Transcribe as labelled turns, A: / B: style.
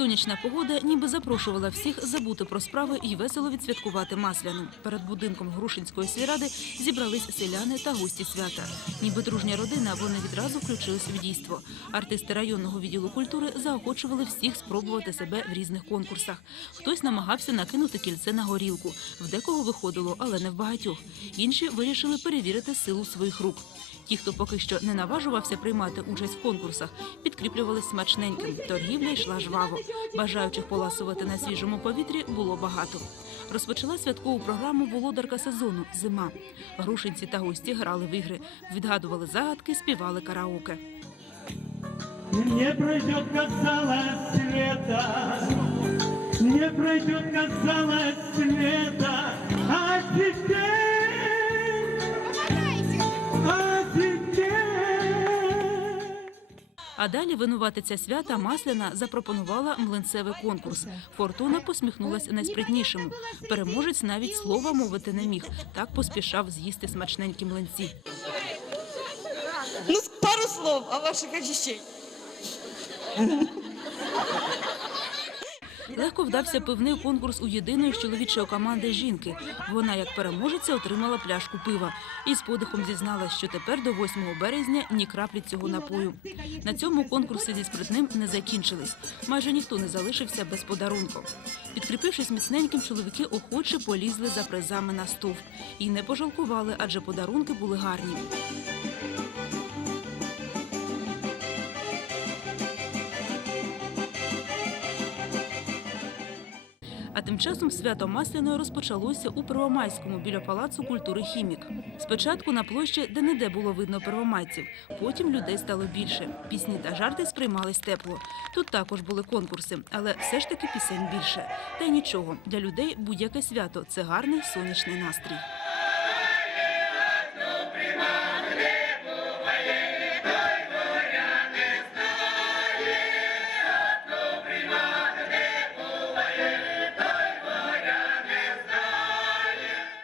A: Сонячна погода ніби запрошувала всіх забути про справи і весело відсвяткувати масляну. Перед будинком Грушинської сільради зібрались селяни та гості свята. Ніби дружня родина, вони відразу включились в дійство. Артисти районного відділу культури заохочували всіх спробувати себе в різних конкурсах. Хтось намагався накинути кільце на горілку. В декого виходило, але не в багатьох. Інші вирішили перевірити силу своїх рук. Ті, хто поки що не наважувався приймати участь в конкурсах, підкріплювали смачненьким. Торгівля йшла жваво. Бажаючих поласувати на свіжому повітрі було багато. Розпочала святкову програму володарка сезону Зима. Грушинці та гості грали в ігри, відгадували загадки, співали караоке.
B: Не пройдет, казалось, лето, Не пройдет, казалось, лето, А теперь, А
A: далі винуватиця свята Масляна запропонувала млинцевий конкурс. Фортуна посміхнулася найспритнішому. Переможець навіть слова мовити не міг. Так поспішав з'їсти смачненькі млинці.
C: Ну, пару слов а ваших ощущениях.
A: Легко вдався пивний конкурс у єдиної з чоловічої команди жінки. Вона, як переможеця, отримала пляшку пива і з подихом зізналась, що тепер до 8 березня ні краплі цього напою. На цьому конкурси зі спиртним не закінчились. Майже ніхто не залишився без подарунку. Підкріпившись міцненьким, чоловіки охоче полізли за призами на стовп. І не пожалкували, адже подарунки були гарні. А тим часом свято Масляної розпочалося у Первомайському біля палацу культури Хімік. Спочатку на площі, де не де було видно первомайців. Потім людей стало більше. Пісні та жарти сприймались тепло. Тут також були конкурси, але все ж таки пісень більше. Та й нічого для людей будь-яке свято це гарний сонячний настрій.